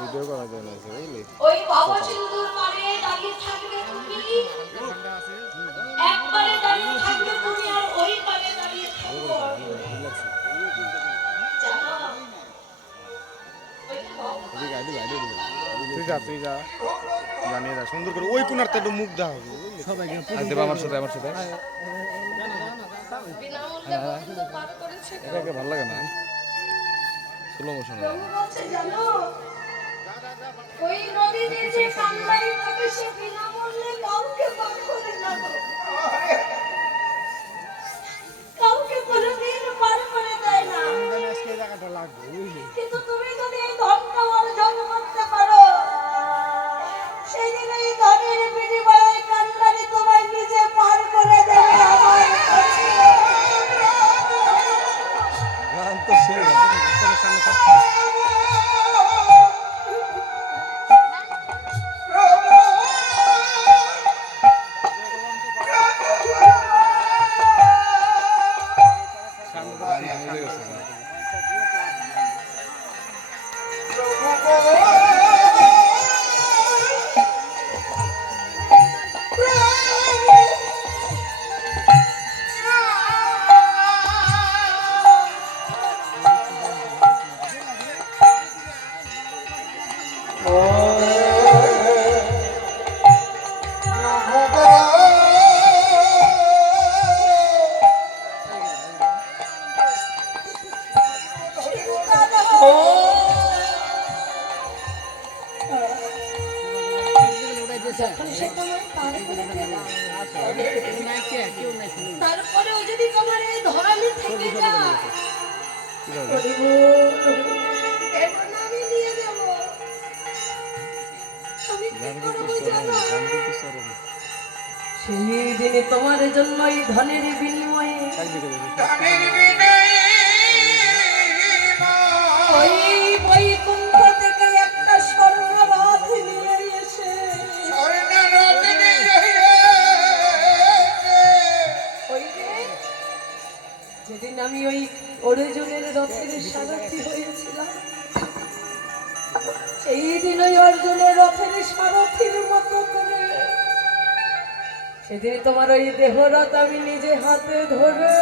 Video করা যায় না বুঝলি। ওই বাবা সিন্ধুর পারে দাঁড়িয়ে থাকবে তুমি, একবারে দাঁড়িয়ে থাকবে তুমি, আর ওই পারে দাঁড়িয়ে থাকবো আমি। জানো তুই যা জানিয়ে যা সুন্দর করে ওই কোনারটা একটু মুখ দেওয়া হবে সবাইকে আমার সাথে বিনামূল্যে গোবিন্দ পার করেছে গো। এটাকে ভালো লাগে না স্লো মোশন। প্রভু বলছে জানো, ওই নদীতে যে কান্দারি থাকে সে বিনামূল্যে কাউকে পার করে না গো। কাউকে কোনোদিন পার করে দেয় না। কিন্তু তুমি যদি এই ধনটা অর্জন করতে পারো, সেই দিন এই ধনের বিনিময়ে কান্দারি তোমায় নিজে পার করে দেবে আমার কাছে। গান তো সেই তারপরেও যদি তোমার এই ধরালি থেকে যায়, এখন আমি নিয়ে যাব। আমি কি করবো জানো? সেই দিনে তোমার জন্য এই ধনের বিনিময়ে ওই বৈকুণ্ঠ থেকে একটা স্বর্ণরথ নিয়ে এসে ওই যে যেদিন আমি ওই অর্জুনের রথের সারথি হয়েছিলাম, সেই দিন ওই অর্জুনের রথের সারথির মতো করে সেদিন তোমার ওই দেহরথ আমি নিজে হাতে ধরে